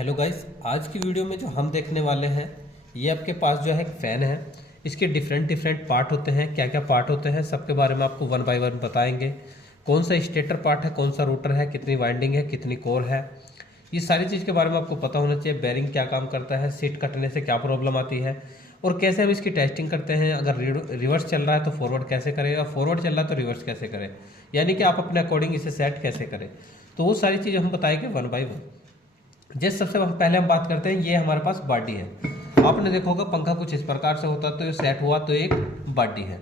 Hello guys, आज की video में जो हम देखने वाले हैं ये आपके पास जो है एक फ़ैन है। इसके डिफरेंट डिफरेंट पार्ट होते हैं, क्या क्या पार्ट होते हैं सबके बारे में आपको वन बाय वन बताएंगे। कौन सा स्टेटर पार्ट है, कौन सा रोटर है, कितनी वाइंडिंग है, कितनी कोर है, ये सारी चीज़ के बारे में आपको पता होना चाहिए। बेरिंग क्या काम करता है, सीट कटने से क्या प्रॉब्लम आती है और कैसे हम इसकी टेस्टिंग करते हैं। अगर रिवर्स चल रहा है तो फॉरवर्ड कैसे करें और फॉरवर्ड चल रहा है तो रिवर्स कैसे करें, यानी कि आप अपने अकॉर्डिंग इसे सेट कैसे करें। तो वो सारी चीज़ें हम बताएंगे वन बाय वन। जैसे सबसे पहले हम बात करते हैं, ये हमारे पास बॉडी है। आपने देखा होगा पंखा कुछ इस प्रकार से होता है, तो ये सेट हुआ तो एक बॉडी है।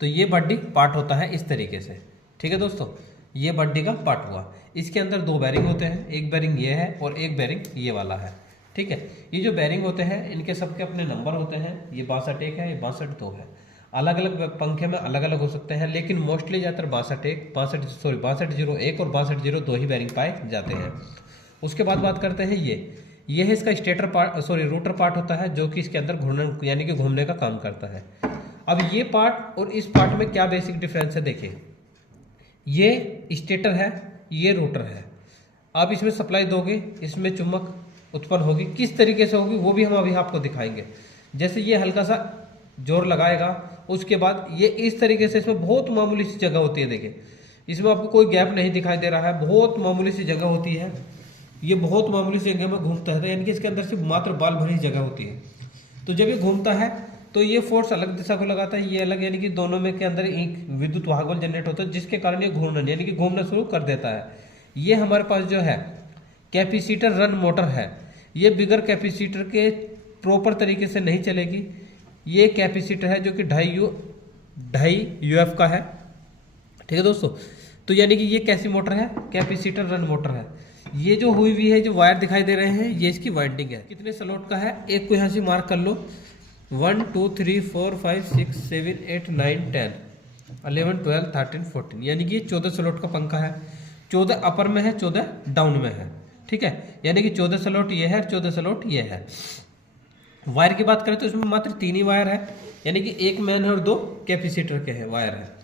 तो ये बॉडी पार्ट होता है इस तरीके से। ठीक है दोस्तों, ये बॉडी का पार्ट हुआ। इसके अंदर दो बैरिंग होते हैं, एक बैरिंग ये है और एक बैरिंग ये वाला है। ठीक है, ये जो बैरिंग होते हैं इनके सबके अपने नंबर होते हैं। ये 62 है, ये 62 है। अलग अलग पंखे में अलग अलग हो सकते हैं, लेकिन मोस्टली ज़्यादातर 6201 और 6202 ही बैरिंग पाए जाते हैं। उसके बाद बात करते हैं ये है इसका स्टेटर पार्ट, रोटर पार्ट होता है, जो कि इसके अंदर घूमने यानी कि घूमने का काम करता है। अब ये पार्ट और इस पार्ट में क्या बेसिक डिफरेंस है देखिए। ये स्टेटर है, ये रोटर है। आप इसमें सप्लाई दोगे, इसमें चुंबक उत्पन्न होगी। किस तरीके से होगी वो भी हम अभी आपको दिखाएंगे। जैसे ये हल्का सा जोर लगाएगा, उसके बाद ये इस तरीके से, इसमें बहुत मामूली सी जगह होती है। देखिए इसमें आपको कोई गैप नहीं दिखाई दे रहा है, बहुत मामूली सी जगह होती है। ये बहुत मामूली सी जगह में घूमता है, तो यानी कि इसके अंदर सिर्फ मात्र बाल भरी जगह होती है। तो जब ये घूमता है तो ये फोर्स अलग दिशा को लगाता है, ये अलग, यानी कि दोनों में के अंदर एक विद्युत वाहक जनरेट होता है, जिसके कारण ये घूमना यानी कि घूमना शुरू कर देता है। ये हमारे पास जो है कैपेसिटर रन मोटर है। ये बिगर कैपेसिटर के प्रॉपर तरीके से नहीं चलेगी। ये कैपेसिटर है जो कि 2.5 यूएफ का है। ठीक है दोस्तों, तो यानी कि ये कैसी मोटर है, कैपेसिटर रन मोटर है। ये जो हुई हुई है, जो वायर दिखाई दे रहे हैं, ये इसकी वाइंडिंग है। कितने स्लॉट का है, एक को यहाँ से मार्क कर लो। 1 2 3 4 5 6 7 8 9 10 11 12 13 14, यानी कि 14 स्लॉट का पंखा है। 14 अपर में है, 14 डाउन में है। ठीक है, यानी कि 14 स्लॉट ये है, 14 स्लॉट ये है। वायर की बात करें तो इसमें मात्र 3 ही वायर है, यानी कि एक मैन है और 2 कैपेसिटर के हैं वायर है।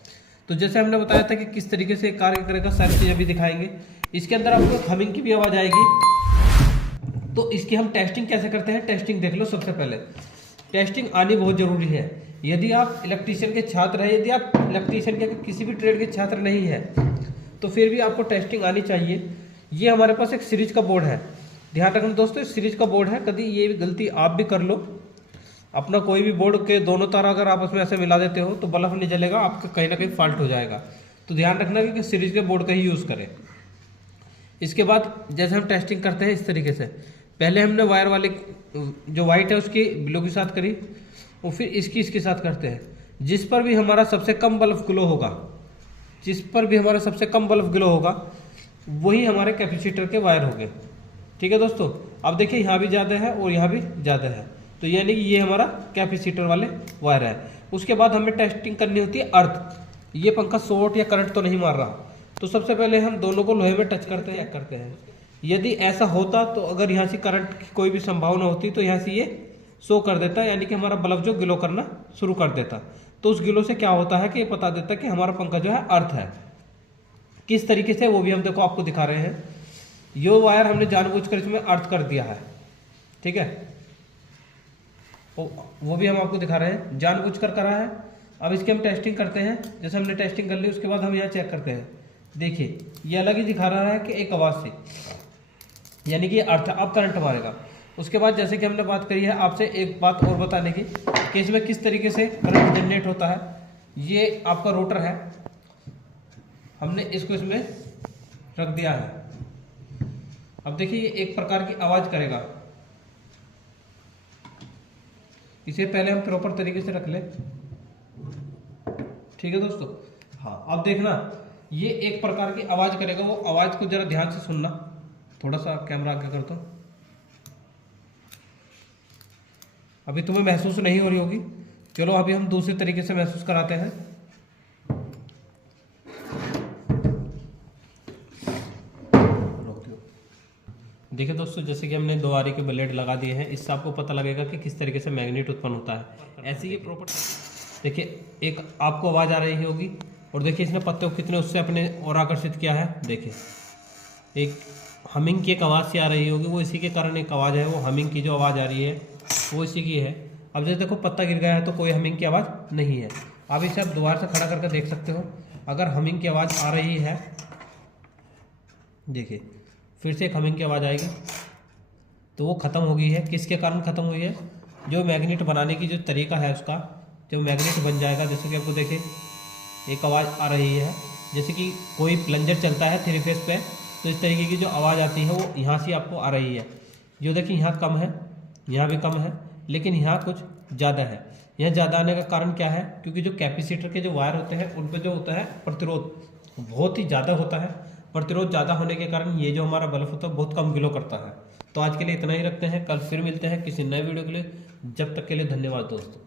तो जैसे हमने बताया था कि किस तरीके से कार्य करेगा, सारी चीज़ें भी दिखाएंगे। इसके अंदर आपको हमिंग की भी आवाज़ आएगी। तो इसकी हम टेस्टिंग कैसे करते हैं, टेस्टिंग देख लो। सबसे पहले टेस्टिंग आनी बहुत ज़रूरी है। यदि आप इलेक्ट्रीशियन के छात्र हैं, यदि आप इलेक्ट्रीशियन के किसी भी ट्रेड के छात्र नहीं है, तो फिर भी आपको टेस्टिंग आनी चाहिए। ये हमारे पास एक सीरीज का बोर्ड है, ध्यान रखना दोस्तों, सीरीज का बोर्ड है। कभी ये गलती आप भी कर लो, अपना कोई भी बोर्ड के दोनों तार अगर आपस में ऐसे मिला देते हो तो बल्ब नहीं जलेगा, आपका कहीं ना कहीं फॉल्ट हो जाएगा। तो ध्यान रखना कि सीरीज के बोर्ड का ही यूज़ करें। इसके बाद जैसे हम टेस्टिंग करते हैं इस तरीके से, पहले हमने वायर वाले जो वाइट है उसकी ब्लू के साथ करी, और फिर इसके साथ करते हैं। जिस पर भी हमारा सबसे कम बल्ब ग्लो होगा, जिस पर भी हमारा सबसे कम बल्ब ग्लो होगा, वही हमारे कैपेसिटर के वायर होंगे। ठीक है दोस्तों, अब देखिए यहाँ भी ज़्यादा है और यहाँ भी ज़्यादा है, तो यानी कि ये हमारा कैपेसिटर वाले वायर है। उसके बाद हमें टेस्टिंग करनी होती है अर्थ। ये पंखा शॉर्ट या करंट तो नहीं मार रहा, तो सबसे पहले हम दोनों को लोहे में टच करते हैं। यदि ऐसा होता तो अगर यहाँ से करंट की कोई भी संभावना होती तो यहाँ से ये शो कर देता, यानी कि हमारा बल्ब जो ग्लो करना शुरू कर देता। तो उस ग्लो से क्या होता है कि ये बता देता कि हमारा पंखा जो है अर्थ है। किस तरीके से वो भी हम देखो आपको दिखा रहे हैं। ये वायर हमने जानबूझकर इसमें अर्थ कर दिया है। ठीक है, वो भी हम आपको दिखा रहे हैं, जानबूझकर करा है। अब इसकी हम टेस्टिंग करते हैं। जैसे हमने टेस्टिंग कर ली, उसके बाद हम यहाँ चेक करते हैं। देखिए ये अलग ही दिखा रहा है कि एक आवाज़ से, यानी कि अर्थ अब करंट मारेगा। उसके बाद जैसे कि हमने बात करी है, आपसे एक बात और बताने की कि इसमें किस तरीके से करंट जनरेट होता है। ये आपका रोटर है, हमने इसको इसमें रख दिया है। अब देखिए ये एक प्रकार की आवाज़ करेगा। इसे पहले हम प्रॉपर तरीके से रख ले। ठीक है दोस्तों, हाँ अब देखना, ये एक प्रकार की आवाज़ करेगा। वो आवाज़ को जरा ध्यान से सुनना। थोड़ा सा कैमरा आगे कर दो। अभी तुम्हें महसूस नहीं हो रही होगी, चलो अभी हम दूसरे तरीके से महसूस कराते हैं। देखिए दोस्तों, जैसे कि हमने 2 आरी के ब्लेड लगा दिए हैं, इससे आपको पता लगेगा कि किस तरीके से मैग्नेट उत्पन्न होता है। ऐसी ये प्रॉपर्टी देखिए, एक आपको आवाज़ आ रही होगी, और देखिए इसने पत्ते को कितने उससे अपने और आकर्षित किया है। देखिए एक हमिंग की एक आवाज़ सी आ रही होगी, वो इसी के कारण एक आवाज़ है, वो हमिंग की जो आवाज़ आ रही है वो इसी की है। अब जैसे देखो पत्ता गिर गया है तो कोई हमिंग की आवाज़ नहीं है। अब इसे आप दोबारा से खड़ा करके देख सकते हो, अगर हमिंग की आवाज़ आ रही है, देखिए फिर से एक हमिंग की आवाज़ आएगी तो वो ख़त्म हो गई है। किसके कारण ख़त्म हुई है? जो मैग्नेट बनाने की जो तरीका है उसका, जो मैग्नेट बन जाएगा। जैसे कि आपको देखिए एक आवाज़ आ रही है, जैसे कि कोई प्लंजर चलता है 3 फेस पे, तो इस तरीके की जो आवाज़ आती है वो यहाँ से आपको आ रही है। जो देखिए यहाँ कम है, यहाँ भी कम है, लेकिन यहाँ कुछ ज़्यादा है। यहाँ ज़्यादा आने का कारण क्या है? क्योंकि जो कैपेसिटर के जो वायर होते हैं उन पर जो होता है प्रतिरोध बहुत ही ज़्यादा होता है। प्रतिरोध ज़्यादा होने के कारण ये जो हमारा बल्ब होता है बहुत कम ग्लो करता है। तो आज के लिए इतना ही रखते हैं, कल फिर मिलते हैं किसी नए वीडियो के लिए। जब तक के लिए धन्यवाद दोस्तों।